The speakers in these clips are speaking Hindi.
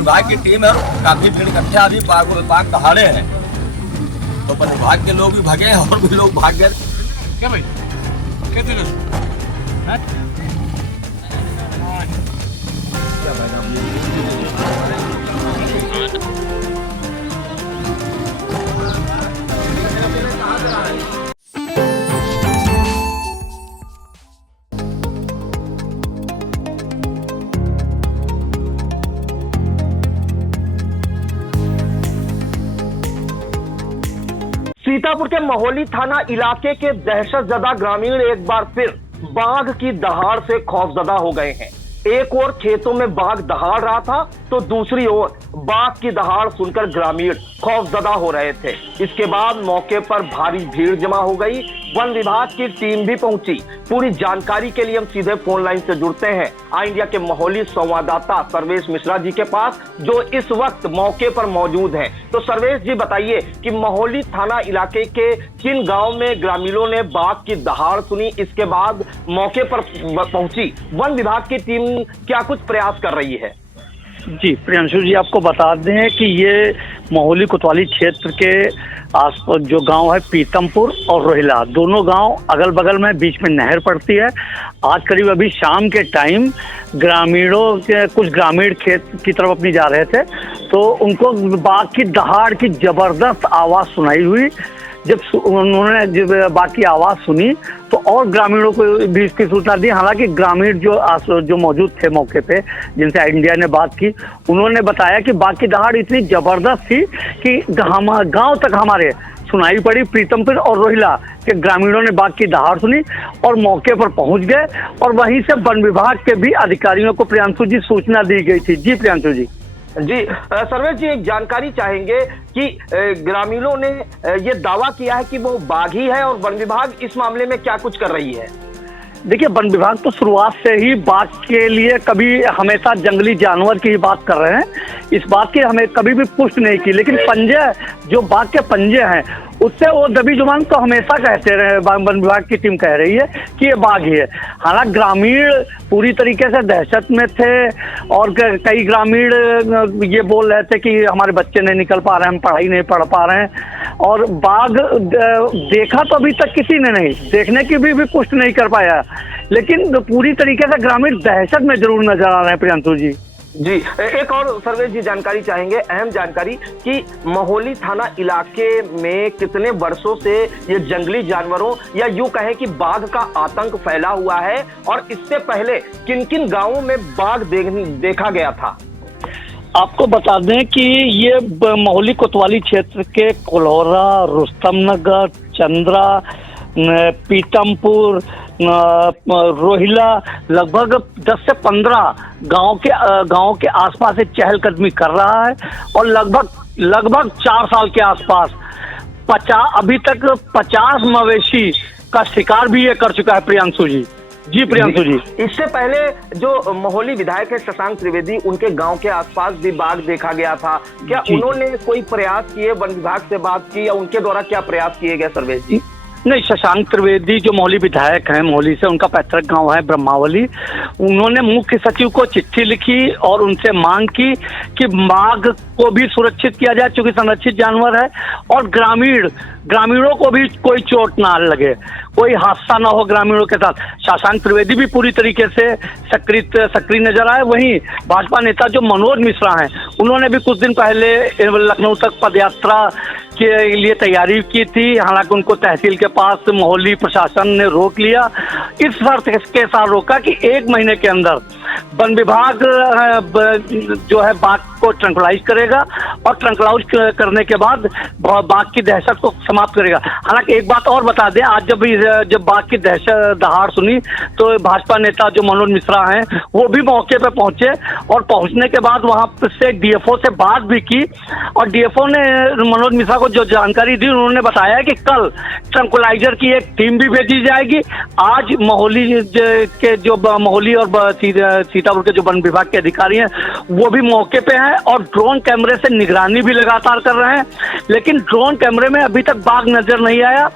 विभाग की टीम है, काफी भीड़ इकट्ठा अभी बाघ दहाड़े हैं, तो वन विभाग के लोग भी भागे हैं और भी लोग भाग गए। क्या भाई कहते सीतापुर के महोली थाना इलाके के दहशतजदा ग्रामीण एक बार फिर बाघ की दहाड़ से खौफजदा हो गए हैं। एक ओर खेतों में बाघ दहाड़ रहा था तो दूसरी ओर बाघ की दहाड़ सुनकर ग्रामीण खौफजदा हो रहे थे। इसके बाद मौके पर भारी भीड़ जमा हो गई। वन विभाग की टीम भी पहुंची। पूरी जानकारी के लिए हम सीधे फोन लाइन से जुड़ते हैं आई इंडिया के महोली संवाददाता सर्वेश मिश्रा जी के पास, जो इस वक्त मौके पर मौजूद हैं। तो सर्वेश जी बताइए कि महोली थाना इलाके के किन गांव में ग्रामीणों ने बाघ की दहाड़ सुनी, इसके बाद मौके पर पहुंची वन विभाग की टीम क्या कुछ प्रयास कर रही है? जी प्रियांशु जी, आपको बता दें कि ये महोली कोतवाली क्षेत्र के आसपास जो गांव है पीतमपुर और रोहिला, दोनों गांव अगल बगल में, बीच में नहर पड़ती है। आज करीब अभी शाम के टाइम ग्रामीणों के कुछ ग्रामीण खेत की तरफ अपनी जा रहे थे तो उनको बाघ की दहाड़ की जबरदस्त आवाज़ सुनाई हुई। जब उन्होंने बाघ की आवाज़ सुनी तो और ग्रामीणों को भी इसकी सूचना दी। हालांकि ग्रामीण जो मौजूद थे मौके पे, जिनसे इंडिया ने बात की, उन्होंने बताया कि बाघ की दहाड़ इतनी जबरदस्त थी कि गांव तक हमारे सुनाई पड़ी। प्रीतमपुर और रोहिला के ग्रामीणों ने बाघ की दहाड़ सुनी और मौके पर पहुंच गए और वहीं से वन विभाग के भी अधिकारियों को प्रियांशु जी सूचना दी गई थी। जी प्रियांशु जी। जी सर्वेश जी, एक जानकारी चाहेंगे कि ग्रामीणों ने ये दावा किया है कि वो बाघ ही है और वन विभाग इस मामले में क्या कुछ कर रही है? देखिए, वन विभाग तो शुरुआत से ही बाघ के लिए कभी हमेशा जंगली जानवर की ही बात कर रहे हैं। इस बात की हमें कभी भी पुष्टि नहीं की, लेकिन पंजे जो बाघ के पंजे हैं उससे वो दबी जुबान तो हमेशा कहते रहे। वन विभाग की टीम कह रही है कि ये बाघ ही है। हालांकि ग्रामीण पूरी तरीके से दहशत में थे और कई ग्रामीण ये बोल रहे थे कि हमारे बच्चे नहीं निकल पा रहे हैं, हम पढ़ाई नहीं पढ़ पा रहे हैं। और बाघ देखा तो अभी तक किसी ने नहीं, देखने की भी पुष्टि नहीं कर पाया, लेकिन पूरी तरीके से ग्रामीण दहशत में जरूर नजर आ रहे हैं प्रियांशु जी। जी एक और सर्वेश जी जानकारी चाहेंगे, अहम जानकारी, कि महोली थाना इलाके में कितने वर्षों से ये जंगली जानवरों या यूं कहें कि बाघ का आतंक फैला हुआ है और इससे पहले किन किन गांवों में बाघ देखा गया था? आपको बता दें कि ये महोली कोतवाली क्षेत्र के कोल्होरा, रुस्तमनगर, चंद्रा, पीतमपुर, रोहिला, लगभग 10 से 15 गांव के आसपास से चहलकदमी कर रहा है और लगभग 4 साल के आसपास अभी तक 50 मवेशी का शिकार भी ये कर चुका है प्रियांशु जी। जी प्रियांशु जी, इससे पहले जो महोली विधायक है शशांक त्रिवेदी, उनके गांव के आसपास भी बाघ देखा गया था। क्या उन्होंने कोई प्रयास किए, वन विभाग से बात की या उनके द्वारा क्या प्रयास किए गए सर्वेश जी? नहीं, शशांक त्रिवेदी जो महोली विधायक हैं, महोली से उनका पैतृक गांव है ब्रह्मावली, उन्होंने मुख्य सचिव को चिट्ठी लिखी और उनसे मांग की कि बाघ को भी सुरक्षित किया जाए क्योंकि संरक्षित जानवर है और ग्रामीणों को भी कोई चोट ना लगे, कोई हादसा ना हो ग्रामीणों के साथ। शशांक त्रिवेदी भी पूरी तरीके से सक्रिय नजर आए। वहीं भाजपा नेता जो मनोज मिश्रा हैं, उन्होंने भी कुछ दिन पहले लखनऊ तक पदयात्रा के लिए तैयारी की थी। हालांकि उनको तहसील के पास महोली प्रशासन ने रोक लिया। इस शर्त के साथ रोका कि 1 महीने के अंदर वन विभाग जो है बाघ को ट्रंकुलाइज करेगा और ट्रंकुलाइज करने के बाद बाघ की दहशत को समाप्त करेगा। हालांकि एक बात और बता दें, आज जब बाघ की दहाड़ सुनी तो भाजपा नेता जो मनोज मिश्रा हैं वो भी मौके पे पहुंचे और पहुंचने के बाद वहां से डीएफओ से बात भी की और डीएफओ ने मनोज मिश्रा को जो जानकारी दी, उन्होंने बताया कि कल ट्रंकुलाइजर की एक टीम भी भेजी जाएगी। आज महोली के जो महोली और सीतापुर के जो वन विभाग के अधिकारी हैं वो भी मौके पे हैं और ड्रोन कैमरे से निगरानी भी लगातार कर रहे हैं, लेकिन ड्रोन कैमरे में अभी तक बाघ नजर नहीं आया।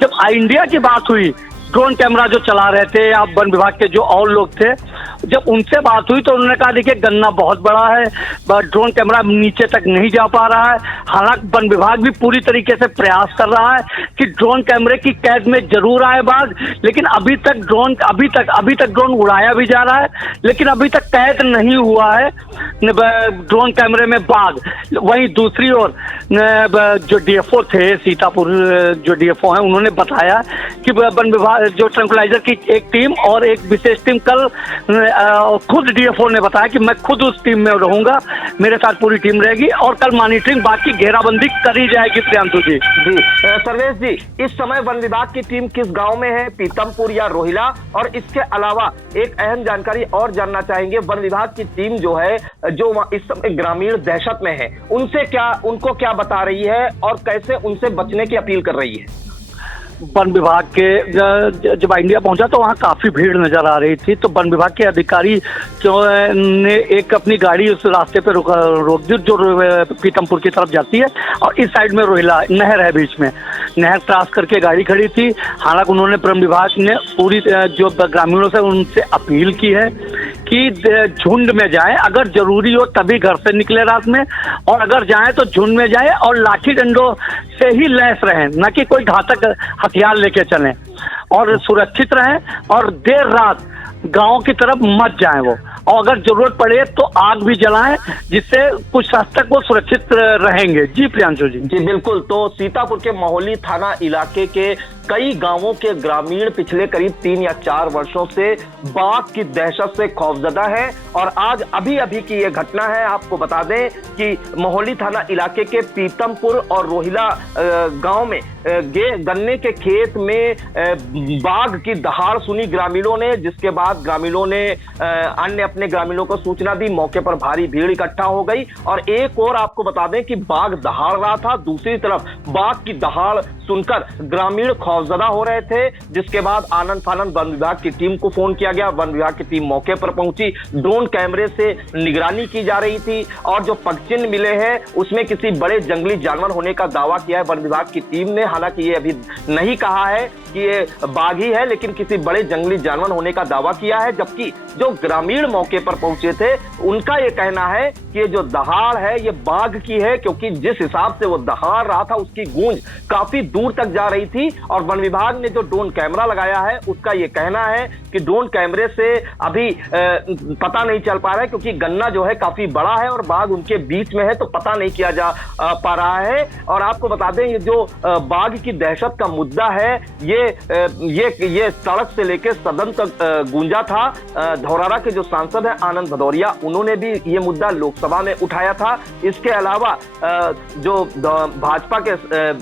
जब आई इंडिया की बात हुई, ड्रोन कैमरा जो चला रहे थे या वन विभाग के जो और लोग थे, जब उनसे बात हुई तो उन्होंने कहा देखिए गन्ना बहुत बड़ा है, ड्रोन कैमरा नीचे तक नहीं जा पा रहा है। हालांकि वन विभाग भी पूरी तरीके से प्रयास कर रहा है कि ड्रोन कैमरे की कैद में जरूर आए बाघ, लेकिन अभी तक ड्रोन उड़ाया भी जा रहा है, लेकिन अभी तक कैद नहीं हुआ है ड्रोन कैमरे में बाघ। वहीं दूसरी ओर जो डीएफओ थे सीतापुर, जो डीएफओ हैं, उन्होंने बताया कि वन विभाग जो ट्रैंकुलाइजर की एक टीम और एक विशेष टीम कल खुद डीएफओ ने बताया कि मैं खुद उस टीम में रहूंगा, मेरे साथ पूरी टीम रहेगी और कल मॉनिटरिंग बाकी घेराबंदी करी जाएगी। प्रियांशु जी सर्वेश जी, इस समय वन विभाग की टीम किस गांव में है, पीतमपुर या रोहिला? और इसके अलावा एक अहम जानकारी और जानना चाहेंगे, वन विभाग की टीम जो है, जो इस समय ग्रामीण दहशत में है, उनको क्या बता रही है और कैसे उनसे बचने की अपील कर रही है? वन विभाग के जब इंडिया पहुंचा तो वहाँ काफी भीड़ नजर आ रही थी, तो वन विभाग के अधिकारी ने एक अपनी गाड़ी उस रास्ते पे रोक दी जो पीतमपुर की तरफ जाती है, और इस साइड में रोहिला नहर है, बीच में नहर क्रॉस करके गाड़ी खड़ी थी। हालांकि उन्होंने वन विभाग ने पूरी जो ग्रामीणों से उनसे अपील की है कि झुंड में जाए, अगर जरूरी हो तभी घर से निकले रात में, और अगर जाए तो झुंड में जाए और लाठी डंडों से ही लैस रहें, न कि कोई घातक हथियार लेके चलें, और सुरक्षित रहें और देर रात गांव की तरफ मत जाएं वो, और अगर जरूरत पड़े तो आग भी जलाएं, जिससे कुछ हद तक वो सुरक्षित रहेंगे। जी प्रियांशु जी। जी बिल्कुल। तो सीतापुर के मोहली थाना इलाके के कई गांवों के ग्रामीण पिछले करीब 3 या 4 वर्षों से बाघ की दहशत से खौफजदा है, और आज अभी की ये घटना है। आपको बता दें कि मोहली थाना इलाके के पीतमपुर और रोहिला गांव में गन्ने के खेत में बाघ की दहाड़ सुनी ग्रामीणों ने, जिसके बाद ग्रामीणों ने अन्य अपने ग्रामीणों को सूचना दी। मौके पर भारी भीड़ इकट्ठा हो गई, और एक और आपको बता दें कि बाघ दहाड़ रहा था, दूसरी तरफ बाघ की दहाड़ सुनकर ग्रामीण खौफजदा हो रहे थे, जिसके बाद आनंद फानंद वन विभाग की टीम को फोन किया गया। वन विभाग की टीम मौके पर पहुंची, ड्रोन कैमरे से निगरानी की जा रही थी, और जो पगचिन्ह मिले हैं उसमें किसी बड़े जंगली जानवर होने का दावा किया है वन विभाग की टीम ने। हालांकि ये अभी नहीं कहा है कि ये बाघ ही है, लेकिन किसी बड़े जंगली जानवर होने का दावा किया है। जबकि जो ग्रामीण मौके पर पहुंचे थे उनका ये कहना है कि ये जो दहाड़ है ये बाघ की है, क्योंकि जिस हिसाब से वो दहाड़ रहा था उसकी गूंज काफी दूर तक जा रही थी। और वन विभाग ने जो ड्रोन कैमरा लगाया है उसका ये कहना है कि ड्रोन कैमरे से अभी पता नहीं चल पा रहा है, क्योंकि गन्ना जो है काफी बड़ा है और बाघ उनके बीच में है, तो पता नहीं किया जा पा रहा है। और आपको बता दें ये जो बाघ की दहशत का मुद्दा है ये सड़क से लेकर सदन तक गूंजा था। धौरारा के जो सांसद हैं आनंद भदौरिया, उन्होंने भी ये मुद्दा लोकसभा में उठाया था। इसके अलावा जो भाजपा के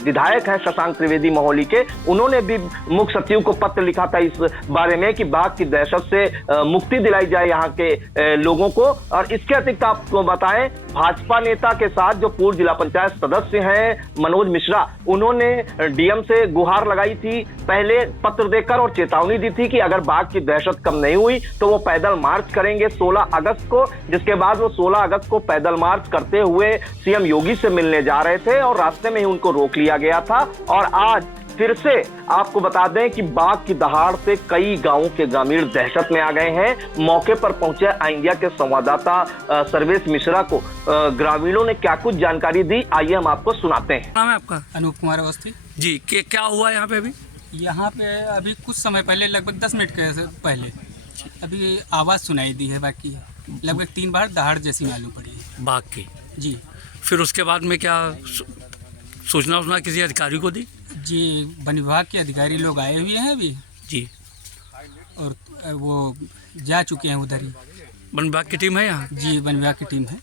विधायक हैं शशांक त्रिवेदी मोहली के, उन्होंने भी मुख्य सचिव को पत्र लिखा था इस बारे में कि बाघ की दहशत से मुक्ति दिलाई जाए यहाँ के लोगों को। और इसके अतिरिक्त आपको बताएं, भाजपा नेता के साथ जो पूर्व जिला पंचायत सदस्य हैं मनोज मिश्रा, उन्होंने डीएम से गुहार लगाई थी, पहले पत्र देकर और चेतावनी दी थी कि अगर बाघ की दहशत कम नहीं हुई तो वो पैदल मार्च करेंगे 16 अगस्त को। जिसके बाद वो 16 अगस्त को पैदल मार्च करते हुए सीएम योगी से मिलने जा रहे थे, और रास्ते में ही उनको रोक लिया गया था। और आज फिर से आपको बता दें कि बाघ की दहाड़ से कई गांवों के ग्रामीण दहशत में आ गए हैं। मौके पर पहुंचे इंडिया के संवाददाता सर्वेश मिश्रा को ग्रामीणों ने क्या कुछ जानकारी दी, आइए हम आपको सुनाते हैं। नाम है आपका? अनूप कुमार अवस्थी जी। क्या हुआ यहाँ पे? यहाँ पे अभी कुछ समय पहले, लगभग 10 मिनट के पहले अभी आवाज़ सुनाई दी है। बाकी लगभग 3 बार दहाड़ जैसी मालूम पड़ी है बाघ की। जी। फिर उसके बाद में क्या सूचना किसी अधिकारी को दी? जी, वन विभाग के अधिकारी लोग आए हुए हैं अभी जी, और वो जा चुके हैं उधर ही। वन विभाग की टीम है यहाँ? जी, वन विभाग की टीम है।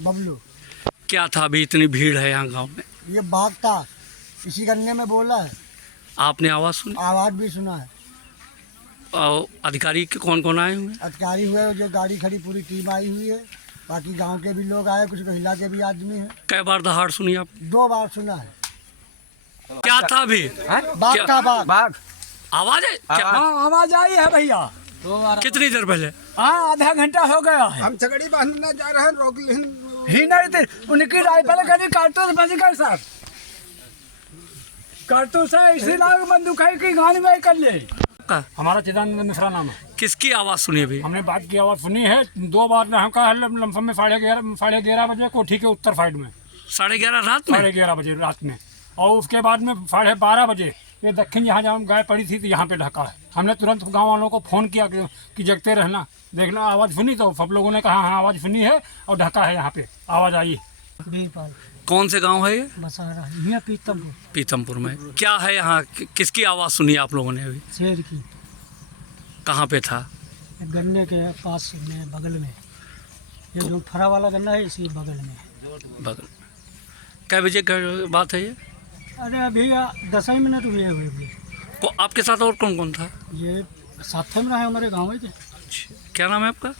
बबलू, क्या था अभी इतनी भीड़ है यहाँ गांव में? ये बाघ था, इसी गन्ने में बोला है। आपने आवाज़ सुनी? आवाज़ भी सुना है। और अधिकारी के कौन कौन आए हुए हैं? अधिकारी हुए, जो गाड़ी खड़ी पूरी टीम आई हुई है, बाकी गांव के भी लोग आए, कुछ रोहिला के भी आदमी हैं। कई बार दहाड़ सुनी आप? 2 बार सुना है। क्या था अभी? बाघ था, बाघ। आवाज है क्या? हाँ, आवाज आई है भैया। कितनी देर पहले? हाँ, आधा घंटा हो गया है। हम छकड़ी बांधने जा रहे हैं, रोक ही नहीं थे। उनकी राइफल कभी कारतूस बच गए साहब, कारतूस है, इसी लाख बंदूक है कि गाड़ी में कर ले। आपका? हमारा चिदानंद मिश्रा नाम है। किसकी आवाज़ सुनी अभी? हमने बात की आवाज़ सुनी है 2 बार ना, हम कहा लमसम में 11:30 बजे कोठी के उत्तर साइड में, 11:30 रात में? 11:30 बजे रात में। और उसके बाद में 12:30 बजे ये दक्षिण जहाँ जहाँ गाय पड़ी थी तो यहाँ पे ढका है। हमने तुरंत गांव वालों को फ़ोन किया कि जगते रहना, देखना। आवाज़ सुनी तो सब लोगों ने कहा हाँ आवाज़ सुनी है और ढका है, यहाँ पे आवाज़ आई। कौन से गांव है ये? मसारा यहाँ पीतमपुर। पीतमपुर में क्या है यहाँ? किसकी आवाज़ सुनी आप लोगों ने अभी? शेर की। कहाँ पे था? गन्ने के पास में बगल में, ये जो फरा वाला गन्ना है इसी बगल में। बगल। कै बजे का बात है ये? अरे अभी 10 ही मिनट हुए हुए। आपके साथ और कौन कौन था? ये साथ में रहे हमारे गाँव के। क्या नाम है आपका?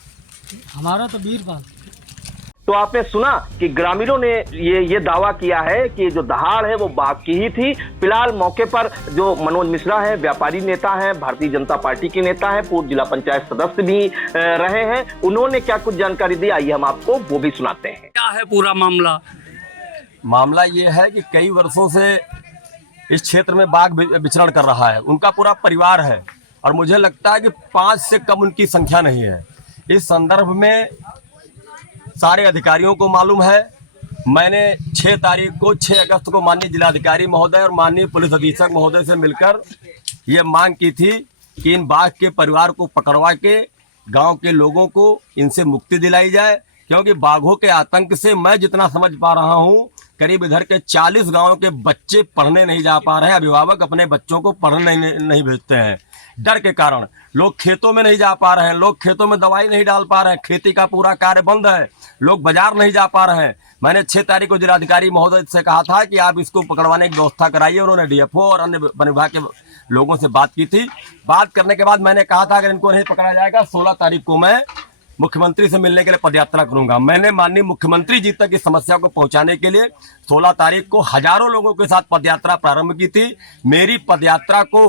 हमारा तो वीरपाल। तो आपने सुना कि ग्रामीणों ने ये दावा किया है कि जो दहाड़ है वो बाघ की ही थी। फिलहाल मौके पर जो मनोज मिश्रा है, व्यापारी नेता हैं, भारतीय जनता पार्टी के नेता हैं, पूर्व जिला पंचायत सदस्य भी रहे हैं, उन्होंने क्या कुछ जानकारी दी, आइए हम आपको वो भी सुनाते हैं। क्या है पूरा मामला? मामला ये है कि कई वर्षों से इस क्षेत्र में बाघ विचरण कर रहा है, उनका पूरा परिवार है और मुझे लगता है कि 5 से कम उनकी संख्या नहीं है। इस संदर्भ में सारे अधिकारियों को मालूम है। मैंने 6 तारीख को 6 अगस्त को माननीय जिलाधिकारी महोदय और माननीय पुलिस अधीक्षक महोदय से मिलकर ये मांग की थी कि इन बाघ के परिवार को पकड़वा के गांव के लोगों को इनसे मुक्ति दिलाई जाए, क्योंकि बाघों के आतंक से मैं जितना समझ पा रहा हूं करीब इधर के 40 गांव के बच्चे पढ़ने नहीं जा पा रहे हैं। अभिभावक अपने बच्चों को पढ़ने नहीं भेजते हैं डर के कारण। लोग खेतों में नहीं जा पा रहे हैं, लोग खेतों में दवाई नहीं डाल पा रहे हैं, खेती का पूरा कार्य बंद है, लोग बाजार नहीं जा पा रहे हैं। मैंने 6 तारीख को जिलाधिकारी महोदय से कहा था कि आप इसको पकड़वाने की व्यवस्था कराइए। उन्होंने डीएफओ और अन्य वन विभाग के लोगों से बात की थी। बात करने के बाद मैंने कहा था अगर इनको नहीं पकड़ा जाएगा 16 तारीख को मैं मुख्यमंत्री से मिलने के लिए पदयात्रा करूंगा। मैंने माननीय मुख्यमंत्री जी तक इस समस्या को पहुंचाने के लिए 16 तारीख को हजारों लोगों के साथ पदयात्रा प्रारंभ की थी। मेरी पदयात्रा को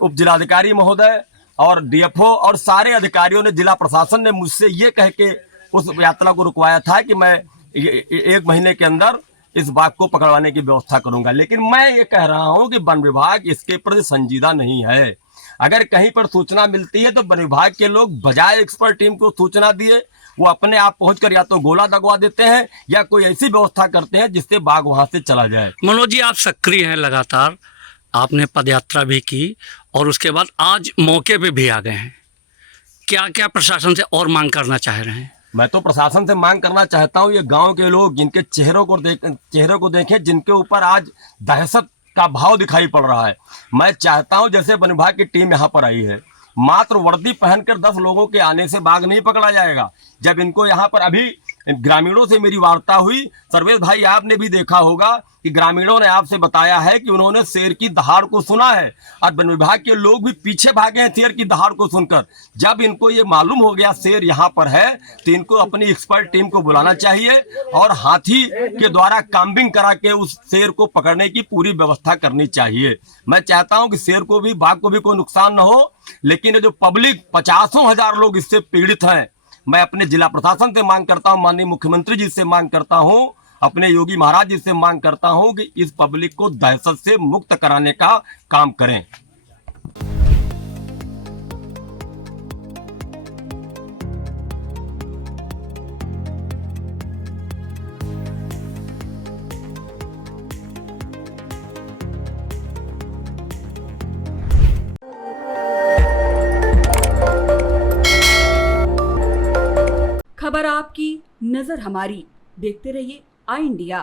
उप जिलाधिकारी महोदय और डीएफओ और सारे अधिकारियों ने, जिला प्रशासन ने मुझसे ये कह के उस यात्रा को रुकवाया था कि मैं 1 महीने के अंदर इस बाघ को पकड़वाने की व्यवस्था करूंगा। लेकिन मैं ये कह रहा हूं कि वन विभाग इसके प्रति संजीदा नहीं है। अगर कहीं पर सूचना मिलती है तो वन विभाग के लोग बजाय एक्सपर्ट टीम को सूचना दिए वो अपने आप पहुंचकर या तो गोला दगवा देते हैं या कोई ऐसी व्यवस्था करते हैं जिससे बाघ वहां से चला जाए। मनोज जी, आप सक्रिय हैं, लगातार आपने पदयात्रा भी की और उसके बाद आज मौके पे भी आ गए हैं। क्या क्या प्रशासन से और मांग करना चाह रहे हैं? मैं तो प्रशासन से मांग करना चाहता हूं, ये गांव के लोग जिनके चेहरों को देखें, जिनके ऊपर आज दहशत का भाव दिखाई पड़ रहा है। मैं चाहता हूं जैसे वन विभाग की टीम यहां पर आई है, मात्र वर्दी पहनकर 10 लोगों के आने से बाघ नहीं पकड़ा जाएगा। जब इनको यहाँ पर अभी ग्रामीणों से मेरी वार्ता हुई, सर्वेश भाई आपने भी देखा होगा कि ग्रामीणों ने आपसे बताया है कि उन्होंने शेर की दहाड़ को सुना है और वन विभाग के लोग भी पीछे भागे हैं शेर की दहाड़ को सुनकर। जब इनको ये मालूम हो गया शेर यहाँ पर है तो इनको अपनी एक्सपर्ट टीम को बुलाना चाहिए और हाथी के द्वारा काम्बिंग करा के उस शेर को पकड़ने की पूरी व्यवस्था करनी चाहिए। मैं चाहता हूं कि शेर को भी, बाघ को भी कोई नुकसान न हो, लेकिन ये जो पब्लिक 50,000 लोग इससे पीड़ित हैं, मैं अपने जिला प्रशासन से मांग करता हूं, माननीय मुख्यमंत्री जी से मांग करता हूं, अपने योगी महाराज जी से मांग करता हूं कि इस पब्लिक को दहशत से मुक्त कराने का काम करें। खबर आपकी, नजर हमारी। देखते रहिए आई इंडिया।